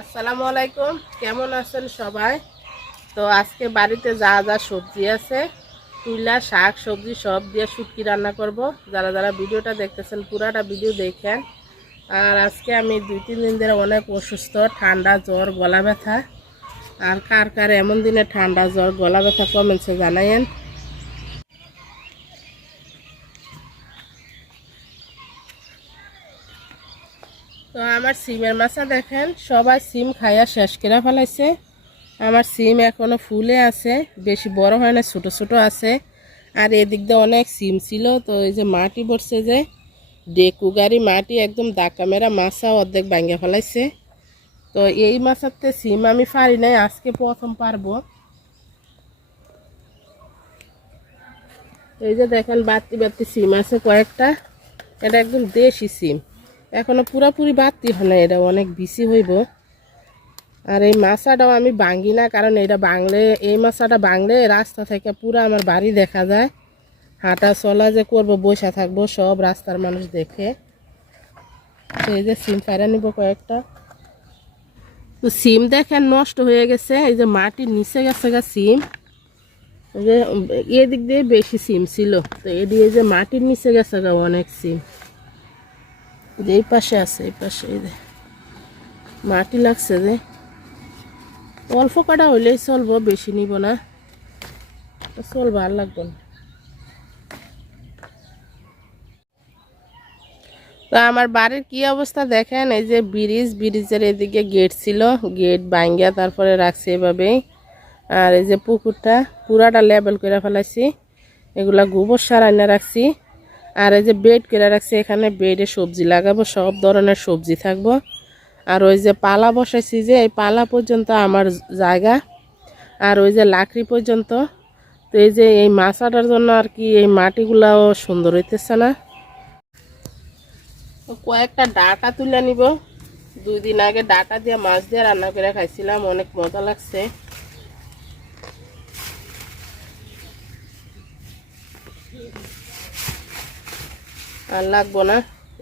আসসালামু আলাইকুম, কেমন আছেন সবাই? তো আজকে বাড়িতে যা যা সবজি আছে, তুলা শাক সবজি সব দিয়ে শুটকি রান্না করব। যারা যারা ভিডিওটা দেখতেছেন পুরাটা ভিডিও দেখেন। আর আজকে আমি 2-3 দিন ধরে অনেক অসুস্থ, ঠান্ডা জ্বর গলা ব্যথা। আর কার কার এমন দিনে ঠান্ডা জ্বর গলা ব্যথা কমেছে জানাইন। তো আমার সিমের মাছা দেখেন, সবাই সিম খাইয়া শেষ করে ফেলাইছে। আমার সিম এখনো ফুলে আছে, বেশি বড় হয় না, ছোট ছোট আছে। আর এদিক দিয়ে অনেক সিম ছিল, তো এই যে মাটি পড়ছে, যে ডেকু গাড়ি মাটি একদম দাকা মেরা মাছা অর্ধেক ভাঙ্গা ফেলাইছে। তো এই মাছাতে সিম আমি পারি নাই, আজকে প্রথম পারবো। এই যে দেখেন বাতি বাতি সিম আছে কয়েকটা, এটা একদম দেশি সিম, এখনো পুরাপুরি বাতি হয় না, এটা অনেক বেশি হইব। আর এই মাছটাও আমি ভাঙ্গি না, কারণ এটা বাংলে, এই মাছটা বাংলে রাস্তা থেকে পুরো আমার বাড়ি দেখা যায়। হাঁটা চলা যে করবো, বসে থাকবো, সব রাস্তার মানুষ দেখে। এই যে সিম ফাইরা নিব কয়েকটা। তো সিম দেখেন নষ্ট হয়ে গেছে, এই যে মাটির নিচে গেছে গা সিম। এই যে এদিক দিয়ে বেশি সিম ছিল, তো এদিকে যে মাটির নিচে গেছে গা অনেক সিম। যে এই পাশে আছে, এই পাশে এই যে মাটি লাগছে, যে অল্প কাটা হইলেই চলবো, বেশি নিব না, চলবো, আর লাগবে না। তো আমার বাড়ির কি অবস্থা দেখেন, এই যে ব্রিজের এদিকে গেট ছিল, গেট ভাঙ্গিয়া তারপরে রাখছি এভাবেই। আর এই যে পুকুরটা পুরাটা লেবেল করে ফেলাইছি, এগুলা গোবর সার আইনা রাখছি। আর এই যে বেড করে রাখছি, এখানে বেডে সবজি লাগাবো, সব ধরনের সবজি থাকবো। আর ওই যে পালা বসাইছি, যে এই পালা পর্যন্ত আমার জায়গা, আর ওই যে লাকড়ি পর্যন্ত। তো এই যে এই মাছ আটার জন্য আর কি এই মাটিগুলাও সুন্দর হইতেছে না। কয়েকটা ডাটা তুলে নিব, 2 দিন আগে ডাটা দিয়ে মাছ দিয়ে রান্না করে খাইছিলাম, অনেক মজা লাগছে। আর লাগবো না,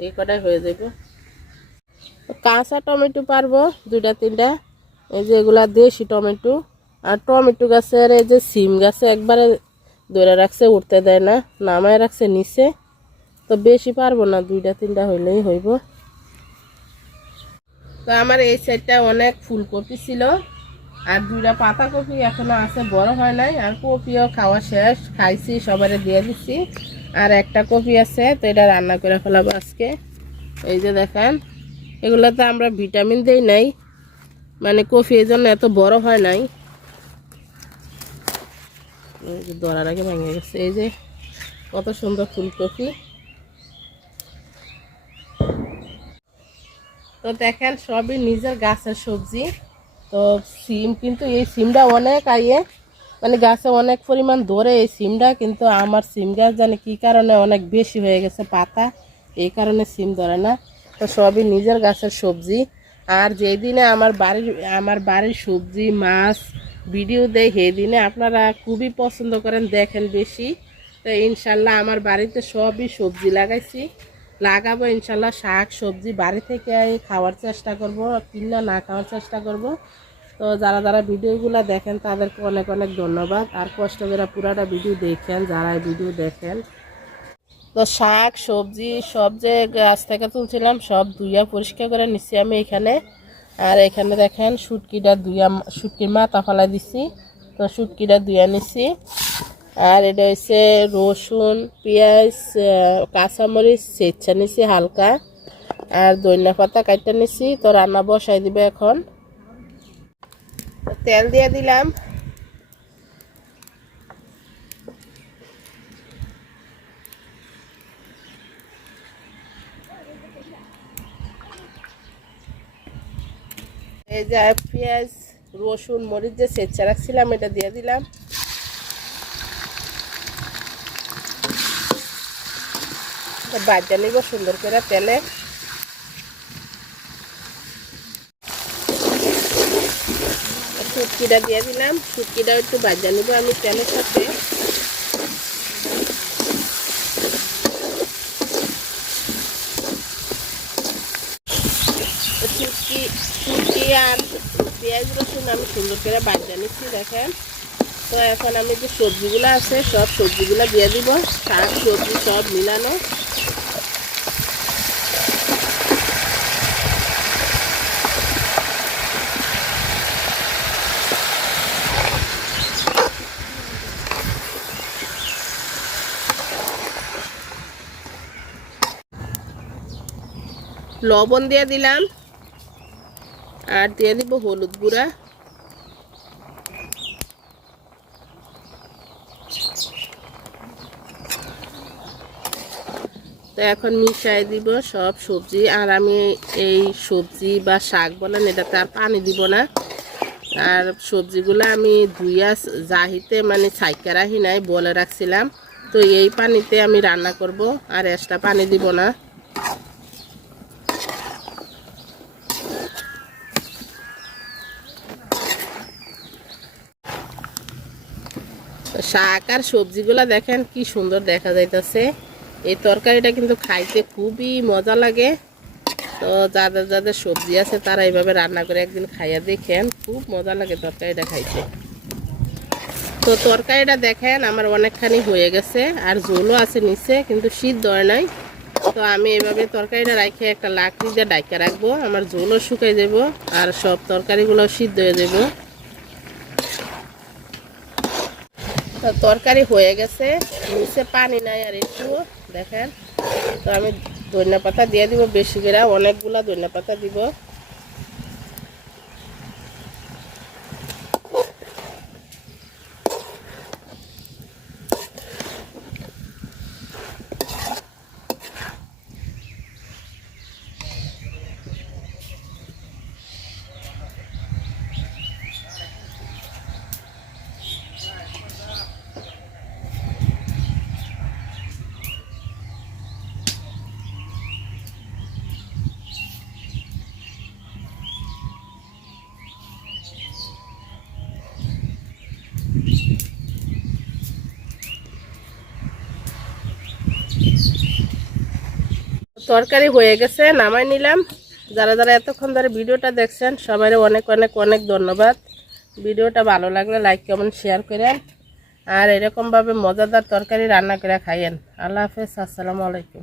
এই কটাই হয়ে যাবে। কাঁচা টমেটো পারবো 2-3টা, এই যে এগুলা দেশি টমেটো। আর টমেটো গাছের এই যে সিম গাছে একবারে ধরে রাখছে, উঠতে দেয় না, নামায় রাখছে নিচে। তো বেশি পারবো না, 2-3টা হইলেই হইব। তো আমার এই সাইডটা অনেক ফুলকপি ছিল, আর 2টা পাতাকপি এখনো আছে, বড় হয় নাই। আর কপিও খাওয়া শেষ, খাইছি, সবারে দিয়ে দিচ্ছি। আর একটা কপি আছে, তো এটা রান্না করে ফেলাবো আজকে। এই যে দেখেন, এগুলোতে আমরা ভিটামিন দেই নাই, মানে কপি এই জন্য এত বড় হয় নাই। ধরার আগে ভেঙে গেছে। এই যে কত সুন্দর ফুলকপি। তো দেখেন সবই নিজের গাছের সবজি। তো সিম কিন্তু এই সিমটা অনেক আইয়ে, মানে গাছে অনেক পরিমাণ ধরে এই সিমটা, কিন্তু আমার সিম গাছ জানে কী কারণে অনেক বেশি হয়ে গেছে পাতা, এই কারণে সিম ধরে না। তো সবই নিজের গাছের সবজি। আর যেই দিনে আমার বাড়ির সবজি মাছ ভিডিও দেয়, সেই দিনে আপনারা খুবই পছন্দ করেন, দেখেন বেশি। তো ইনশাল্লাহ আমার বাড়িতে সবই সবজি লাগাবো ইনশাল্লাহ। শাক সবজি বাড়ি থেকে খাওয়ার চেষ্টা করব, কিনা না খাওয়ার চেষ্টা করব। তো যারা যারা ভিডিওগুলো দেখেন তাদেরকে অনেক অনেক ধন্যবাদ। আর কষ্ট করে পুরাটা ভিডিও দেখেন যারা এই ভিডিও দেখেন। তো শাক সবজি সব যে গাছ থেকে তুলছিলাম সব ধুইয়া পরিষ্কার করে নিচ্ছি আমি এখানে। আর এখানে দেখেন শুটকির মাথা ফালাই দিছি, তো শুটকিটা ধুইয়া নিচ্ছি। আর এটা হচ্ছে রসুন পেঁয়াজ কাঁচামরিচ ছেঁচা নিছি হালকা, আর ধনিয়া পাতা কাটতে নিছি। তো রান্না বসাই দিবে এখন। তেল দিয়ে দিলাম, এই যে পেঁয়াজ রসুন মরিচ যে ছেঁচা রাখছিলাম এটা দিয়ে দিলাম। ভাজা নিব সুন্দর করে তেলে। শুটকিটা দিয়ে দিলাম, শুটকিটাও একটু ভাজা নিব আমি তেলের সাথে। শুটকি আর আমি সুন্দর করে বাজিয়ে নিচ্ছি দেখেন। তো এখন আমি যে সবজিগুলো আছে সব সবজিগুলো দিয়ে দিব, শাক সবজি সব মিলানো। লবণ দিয়ে দিলাম আর দিয়ে দিব হলুদ গুঁড়া। তো এখন মিশাই দিব সব সবজি। আর আমি এই সবজি বা শাক বলেন এটাতে আর পানি দিব না। আর সবজিগুলো আমি ধুইয়া জাহিতে মানে ছাইকা রাখি নাই, বলে রাখছিলাম। তো এই পানিতে আমি রান্না করব, আর এক্সট্রা পানি দিব না। শাক আর সবজিগুলা দেখেন কি সুন্দর দেখা যাইতেছে। এই তরকারিটা কিন্তু খাইতে খুবই মজা লাগে। তো যাদের যাদের সবজি আছে তারা এইভাবে রান্না করে একদিন খাইয়া দেখেন, খুব মজা লাগে তরকারিটা খাইতে। তো তরকারিটা দেখেন আমার অনেকখানি হয়ে গেছে, আর ঝোলও আছে নিচে, কিন্তু সিদ্ধ হয় নাই। তো আমি এইভাবে তরকারিটা রাখে একটা লাকড়ি দিয়ে ডাইকা রাখবো, আমার ঝোলও শুকাই যাব আর সব তরকারিগুলো সিদ্ধ হয়ে যাব। তো তরকারি হয়ে গেছে, নিচে পানি নাই আর একটু দেখেন। তো আমি ধনিয়া পাতা দিয়ে দিব বেশি করে, অনেকগুলা ধনিয়া পাতা দিব। তরকারি হয়ে গেছে, নামাই নিলাম। যারা যারা এতক্ষণ ধরে ভিডিওটা দেখছেন সবাই অনেক অনেক অনেক ধন্যবাদ। ভিডিওটা ভালো লাগলে লাইক কমেন্ট শেয়ার করেন, আর এরকমভাবে মজাদার তরকারি রান্না করে খাইয়েন। আল্লাহ হাফেজ, আসসালামু আলাইকুম।